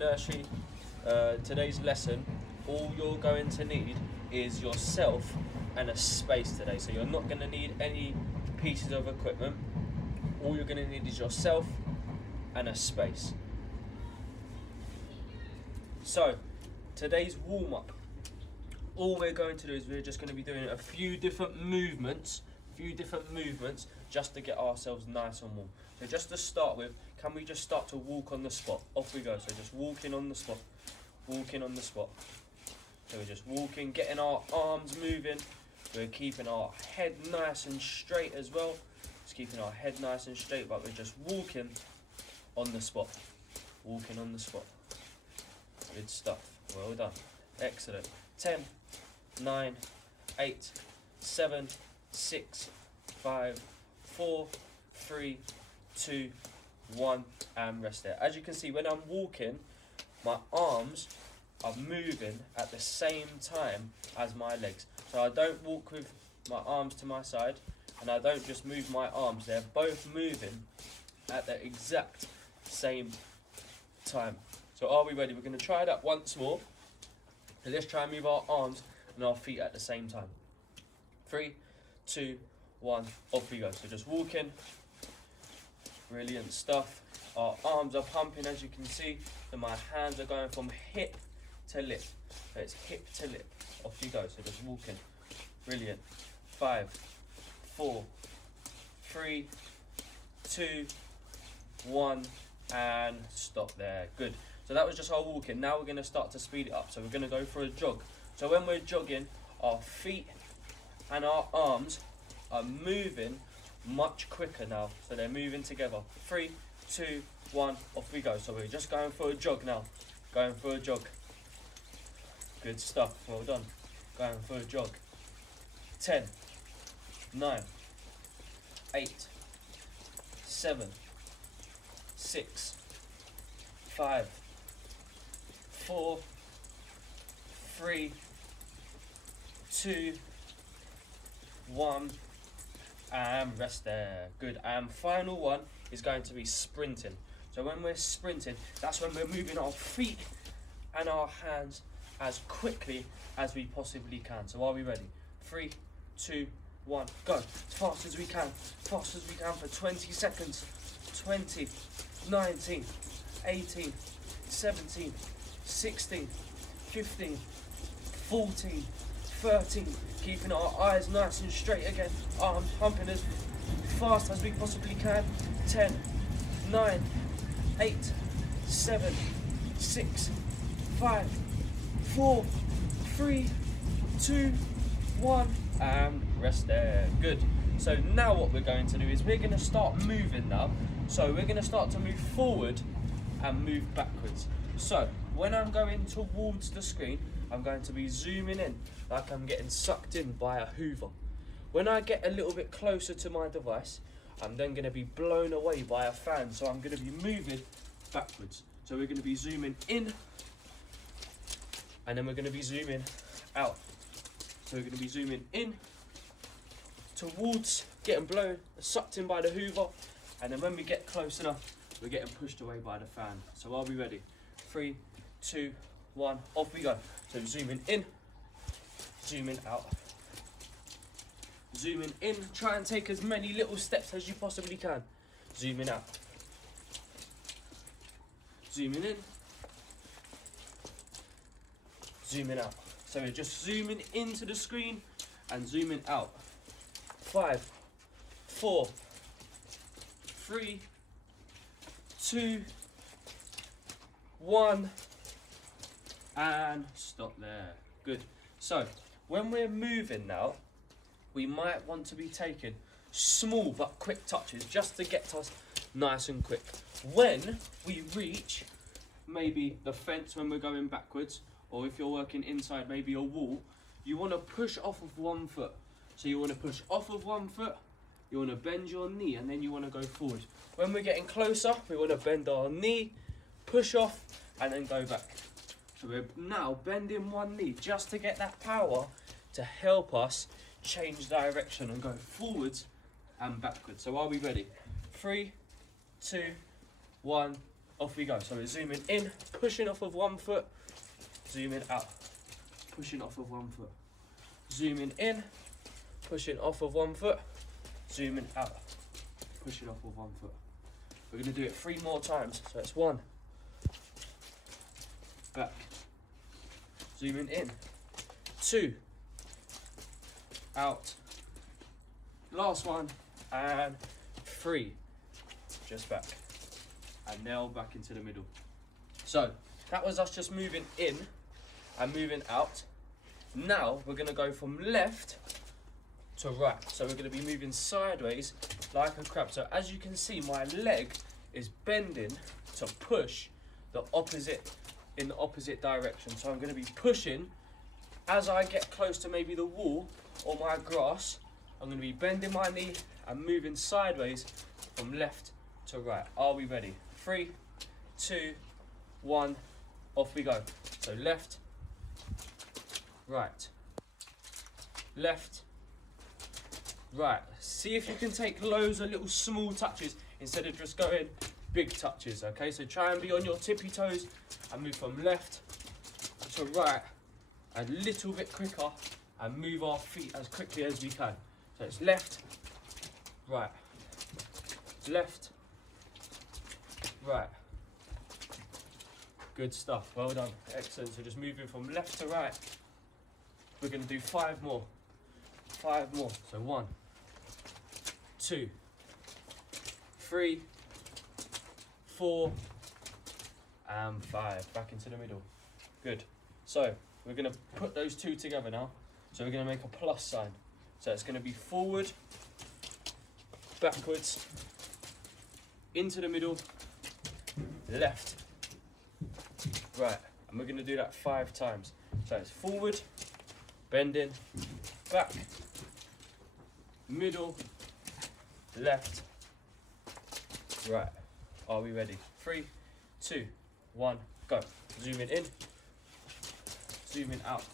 nursery. Today's lesson, all you're going to need is yourself and a space today. So you're not going to need any pieces of equipment. All you're going to need is yourself and a space. So today's warm-up, all we're going to do is we're just going to be doing a few different movements just to get ourselves nice and warm. So just to start with, can we just start to walk on the spot? Off we go. So just walking on the spot, walking on the spot. So we're just walking, getting our arms moving. We're keeping our head nice and straight as well. Just keeping our head nice and straight, but we're just walking on the spot. Walking on the spot. Good stuff. Well done. Excellent. 10, 9, 8, 7, 6, 5, 4, 3, 2, 1, and rest there. As you can see, when I'm walking, my arms are moving at the same time as my legs. So I don't walk with my arms to my side, and I don't just move my arms. They're both moving at the exact same time. So are we ready? We're going to try that once more. So let's try and move our arms and our feet at the same time. 3, 2, 1, off we go. So just walking. Brilliant stuff. Our arms are pumping, as you can see. So my hands are going from hip to lip. So it's hip to lip. Off you go. So just walking. Brilliant. 5, 4, 3, 2, 1, and stop there. Good. So that was just our walking. Now we're going to start to speed it up. So we're going to go for a jog. So when we're jogging, our feet and our arms are moving much quicker now. So they're moving together. 3, 2, 1, off we go. So we're just going for a jog now. Going for a jog. Good stuff. Well done. Going for a jog. 10, 9, 8, 7, 6, 5, 4, 3, 2, 1, and rest there. Good. And final one is going to be sprinting. So when we're sprinting, that's when we're moving our feet and our hands as quickly as we possibly can. So are we ready? 3, 2, 1, go. As fast as we can. Fast as we can for 20 seconds. 20, 19, 18, 17, 16, 15, 14, 13. Keeping our eyes nice and straight again. Arms pumping as fast as we possibly can. 10, 9, 8, 7, 6, 5, 4, 3, 2, 1, and rest there. Good. So now what we're going to do is we're going to start moving now. So we're going to start to move forward and move backwards. So when I'm going towards the screen, I'm going to be zooming in like I'm getting sucked in by a hoover. When I get a little bit closer to my device, I'm then going to be blown away by a fan. So I'm going to be moving backwards. So we're going to be zooming in, and then we're going to be zooming out. So we're going to be zooming in towards getting blown, sucked in by the hoover, and then when we get close enough, we're getting pushed away by the fan. So are we ready? 3, 2, 1, off we go. So zooming in, zooming out. Zooming in, try and take as many little steps as you possibly can. Zooming out. Zooming in, zooming out. So we're just zooming into the screen and zooming out. 5, 4, 3, 2, 1, and stop there. Good. So when we're moving now, we might want to be taking small but quick touches just to get us nice and quick. When we reach maybe the fence when we're going backwards, or if you're working inside maybe a wall, you want to push off of one foot. So you want to push off of one foot, you want to bend your knee, and then you want to go forward. When we're getting closer, we want to bend our knee, push off, and then go back. So we're now bending one knee just to get that power to help us change direction and go forwards and backwards. So are we ready? 3, 2, 1, off we go. So we're zooming in, pushing off of 1 foot, zooming out, pushing off of 1 foot, zooming in, pushing off of 1 foot, zooming out, pushing off of 1 foot. We're going to do it 3 more times. So it's 1, back, zooming in, 2, out, last one, and 3, just back, and now back into the middle. So that was us just moving in and moving out. Now we're going to go from left to right. So we're going to be moving sideways like a crab. So as you can see, my leg is bending to push the opposite in the opposite direction. So I'm going to be pushing as I get close to maybe the wall or my grass. I'm going to be bending my knee and moving sideways from left to right. Are we ready? 3, 2, 1, off we go. So left, right, left, right. See if you can take loads of little small touches instead of just going big touches, okay? So try and be on your tippy toes and move from left to right a little bit quicker and move our feet as quickly as we can. So it's left, right, left, right. Good stuff, well done, excellent. So just moving from left to right. We're going to do 5 more. 5 more. So 1, 2, 3, 4, and 5. Back into the middle. Good. So we're going to put those 2 together now. So we're going to make a plus sign. So it's going to be forward, backwards, into the middle, left, right. And we're going to do that 5 times. So it's forward, bending, back, middle, left, right. Are we ready? 3, 2, 1, go. Zooming in, zooming out,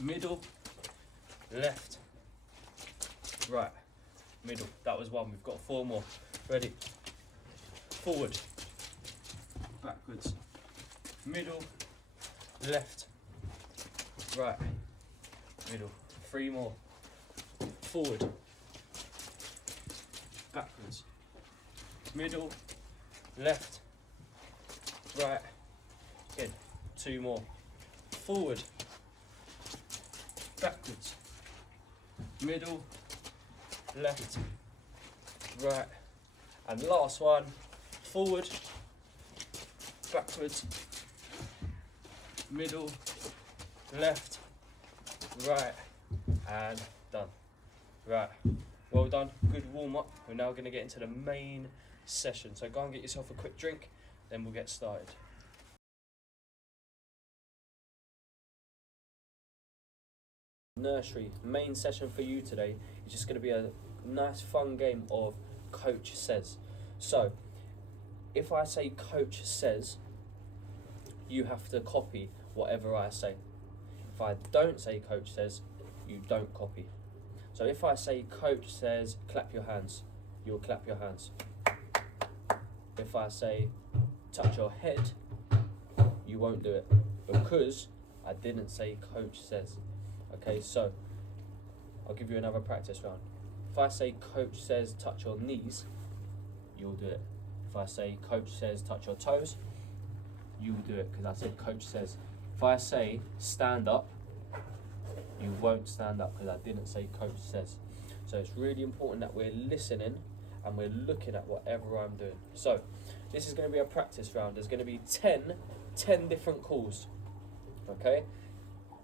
middle, left, right, middle. That was 1. We've got 4 more. Ready? Forward, backwards, middle, left, right, middle. 3 more. Forward, backwards, middle, left, right, in. 2 more. Forward, backwards, middle, left, right, and last one. Forward, backwards, middle, left, right, and done. Right, well done, good warm up. We're now going to get into the main session. So go and get yourself a quick drink, then we'll get started. Nursery main session for you today is just going to be a nice fun game of Coach Says. So if I say Coach Says, you have to copy whatever I say. If I don't say Coach Says, you don't copy. So if I say Coach Says clap your hands, you'll clap your hands. If I say touch your head, you won't do it because I didn't say Coach Says. Okay, so I'll give you another practice round. If I say Coach Says touch your knees, you'll do it. If I say Coach Says touch your toes, you'll do it because I said Coach Says. If I say stand up, you won't stand up because I didn't say Coach Says. So it's really important that we're listening and we're looking at whatever I'm doing. So this is going to be a practice round. There's going to be 10 different calls, okay?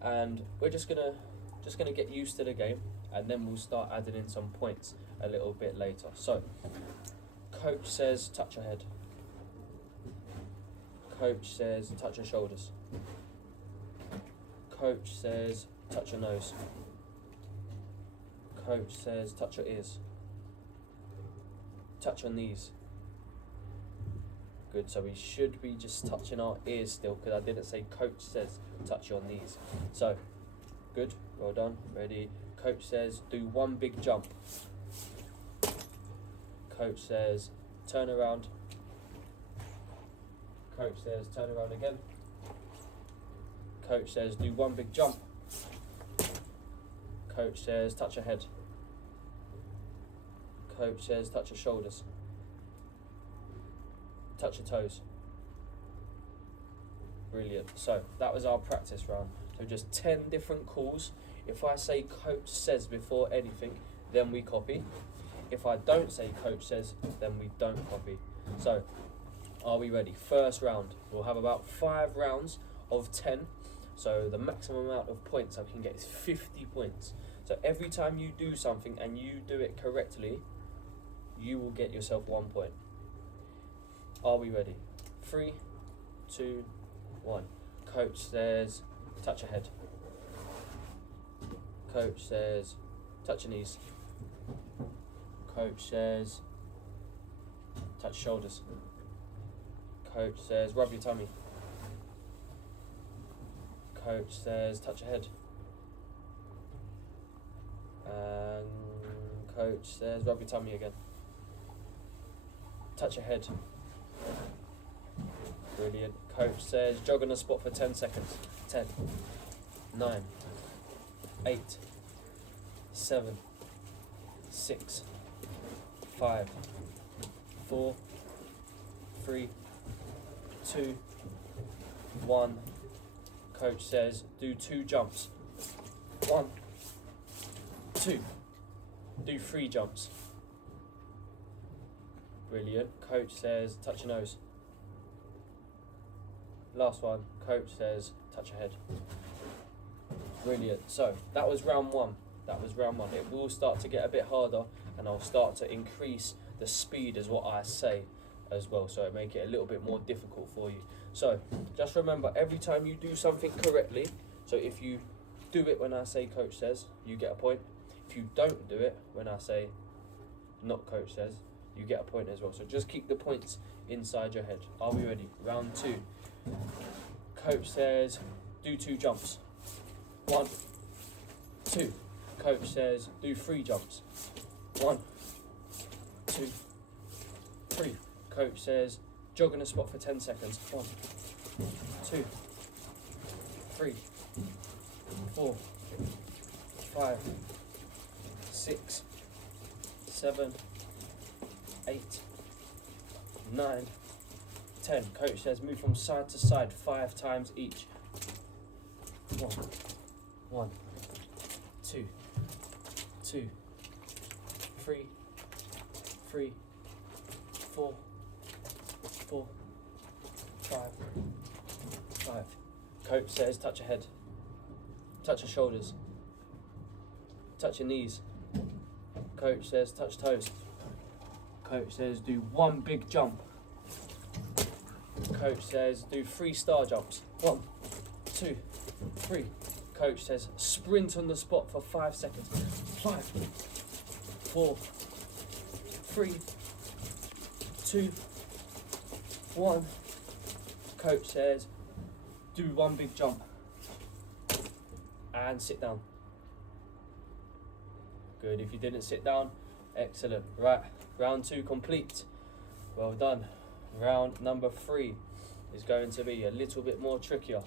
And we're just gonna get used to the game, and then we'll start adding in some points a little bit later. So Coach Says touch your head. Coach Says touch your shoulders. Coach Says touch your nose. Coach Says touch your ears. Touch your knees. Good, so we should be just touching our ears still because I didn't say Coach Says touch your knees. So, good, well done, ready. Coach Says do 1 big jump. Coach Says turn around. Coach says turn around again. Coach says do one big jump. Coach says touch your head. Coach says touch your shoulders. Touch your toes. Brilliant. So that was our practice round. So just 10 different calls. If I say coach says before anything, then we copy. If I don't say coach says, then we don't copy. So are we ready? First round. We'll have about 5 rounds of 10. So the maximum amount of points I can get is 50 points. So every time you do something and you do it correctly, you will get yourself 1 point. Are we ready? 3, 2, 1. Coach says touch your head. Coach says touch your knees. Coach says touch your shoulders. Coach says rub your tummy. Coach says touch your head. And coach says rub your tummy again. Touch your head. Brilliant. Coach says jog on the spot for 10 seconds. 10, 9, 8, 7, 6, 5, 4, 3, 2, 1. Coach says do 2 jumps. 1, 2. Do 3 jumps. Brilliant. Coach says touch your nose. Last one. Coach says touch your head. Brilliant. So that was round 1. That was round 1. It will start to get a bit harder, and I'll start to increase the speed as what I say as well, so it make it a little bit more difficult for you. So just remember, every time you do something correctly, so if you do it when I say coach says, you get a point. If you don't do it when I say not coach says, you get a point as well. So just keep the points inside your head. Are we ready? Round 2. Coach says do 2 jumps. 1, 2. Coach says do 3 jumps. 1, 2, 3. Coach says jog on the spot for 10 seconds. 1, 2, 3, 4, 5, 6, 7, 8, 9, 10. Coach says move from side to side 5 times each. 1, 2, 2, 3, 3, 4, 4, 5, 5. Coach says touch your head, touch your shoulders, touch your knees. Coach says touch toes. Coach says do 1 big jump. Coach says do 3 star jumps. 1, 2, 3. Coach says sprint on the spot for 5 seconds. 5, 4, 3, 2, 1. Coach says do 1 big jump and sit down. Good. If you didn't sit down, excellent. Right, round 2 complete. Well done. Round number 3 is going to be a little bit more trickier.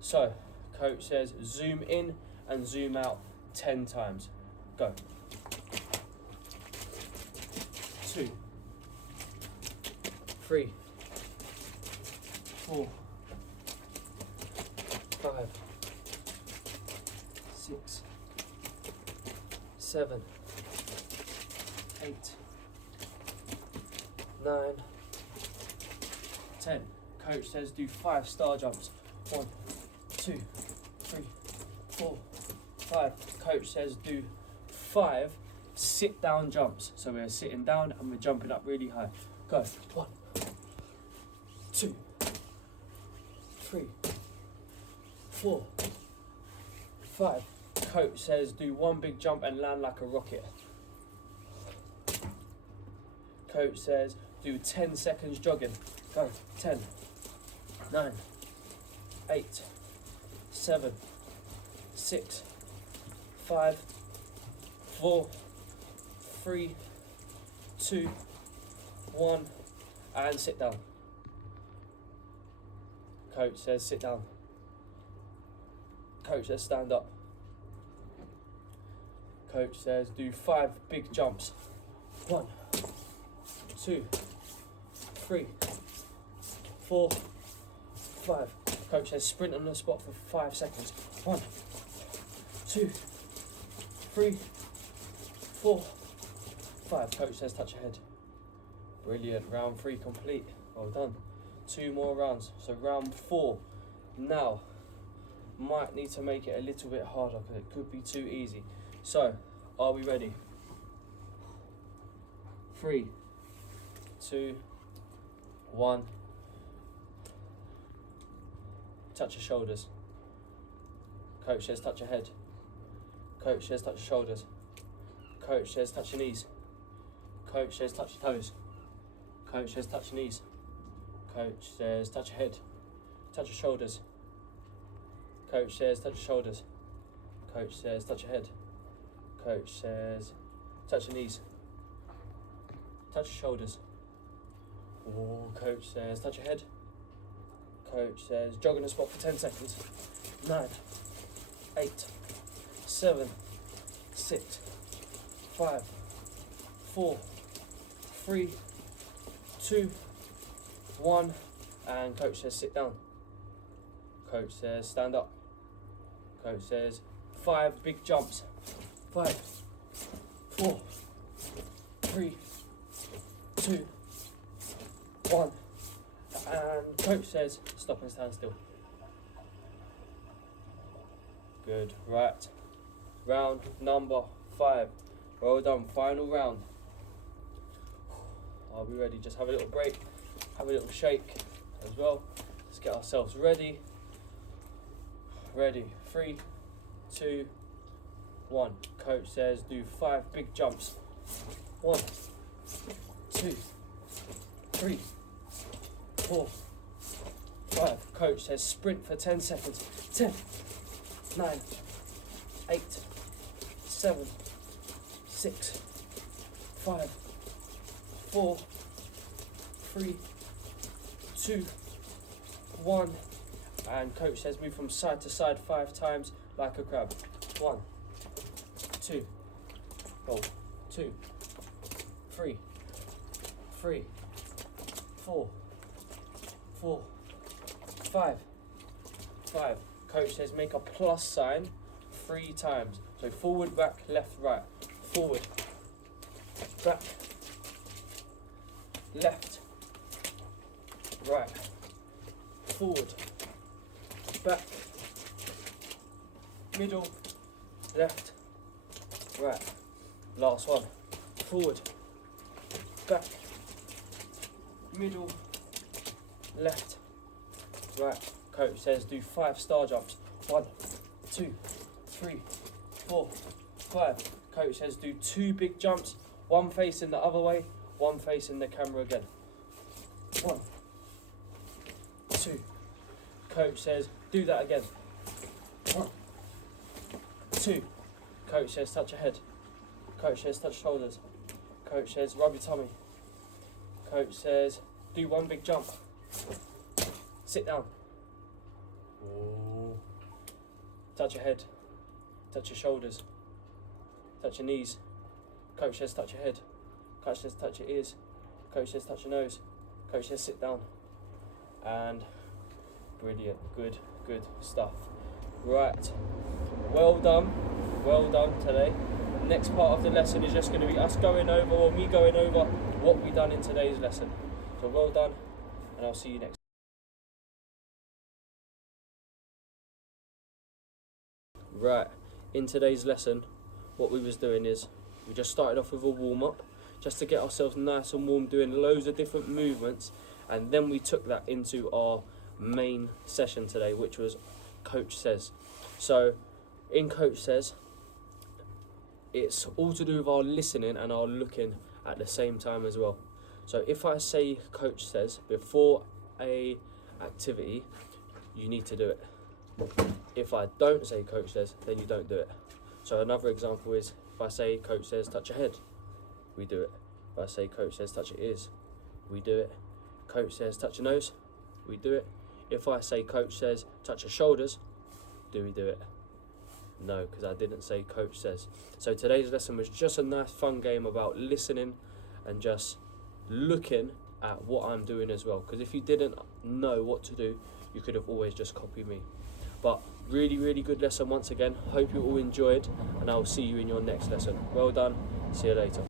So coach says zoom in and zoom out 10 times. Go. 2, 3, 4, 5, 6, 7, 8, 9, 10. Coach says do 5 star jumps. 1, 2, 3, 4, 5. Coach says do 5 sit down jumps. So we're sitting down and we're jumping up really high. Go. 1, 2, 3, 4, 5. Coach says do 1 big jump and land like a rocket. Coach says do 10 seconds jogging. Go. 10, 9, 8, 7, 6, 5, 4, 3, 2, 1, and sit down. Coach says sit down. Coach says stand up. Coach says do 5 big jumps. 1, 2, 3, 4, 5. Coach says sprint on the spot for 5 seconds. 1, 2, 3, 4, 5. Coach says touch your head. Brilliant. Round 3 complete. Well done. 2 more rounds. So round 4. Now, might need to make it a little bit harder because it could be too easy. So, are we ready? 3, 2, 1. Touch your shoulders. Coach says touch your head. Coach says touch your shoulders. Coach says touch your knees. Coach says touch your toes. Coach says touch your knees. Coach says touch your head. Touch your shoulders. Coach says touch your shoulders. Coach says touch your head. Coach says touch your knees. Touch your shoulders. Oh, coach says touch your head. Coach says jog in the spot for 10 seconds. 9, 8, 7, 6, 5, 4, 3, 2, 1. And coach says sit down. Coach says stand up. Coach says 5 big jumps. 5, 4, 3, 2, 1. And coach says stop and stand still. Good. Right. Round number 5. Well done. Final round. Are we ready? Just have a little break. Have a little shake as well. Let's get ourselves ready. Ready. 3, 2, 1. Coach says do 5 big jumps. 1, 2, 3, 4, 5. Coach says sprint for 10 seconds. 10, 9, 8, 7, 6, 5, 4, 3, 2, 1. And coach says move from side to side 5 times like a crab. 1, 2, 2, 3, 4, 5. Coach says make a plus sign 3 times. So forward, back, left, right. Forward, back, left, right. Forward, back, middle, left, right. Last one. Forward, back, middle, left, right. Coach says do 5 star jumps. 1, 2, 3, 4, 5. Coach says do 2 big jumps, 1 facing the other way, 1 facing the camera again. 1, 2. Coach says do that again. 1, 2. Coach says touch your head. Coach says touch shoulders. Coach says rub your tummy. Coach says do 1 big jump. Sit down. Ooh. Touch your head. Touch your shoulders. Touch your knees. Coach says touch your head. Coach says touch your ears. Coach says touch your nose. Coach says sit down. And brilliant. Good stuff. Right. Well done today. Next part of the lesson is just going to be us going over, or me going over, what we done in today's lesson. So well done, and I'll see you next. Right, in today's lesson, what we was doing is, we just started off with a warm-up, just to get ourselves nice and warm, doing loads of different movements, and then we took that into our main session today, which was Coach Says. So, in Coach Says, it's all to do with our listening and our looking at the same time as well. So if I say Coach Says before a activity, you need to do it. If I don't say Coach Says, then you don't do it. So another example is, if I say Coach Says touch your head, we do it. If I say Coach Says touch your ears, we do it. Coach says touch your nose, we do it. If I say coach says touch your shoulders, do we do it? No, because I didn't say coach says. So today's lesson was just a nice fun game about listening and just looking at what I'm doing as well. Because if you didn't know what to do, you could have always just copied me. But really, really good lesson once again. Hope you all enjoyed, and I'll see you in your next lesson. Well done. See you later.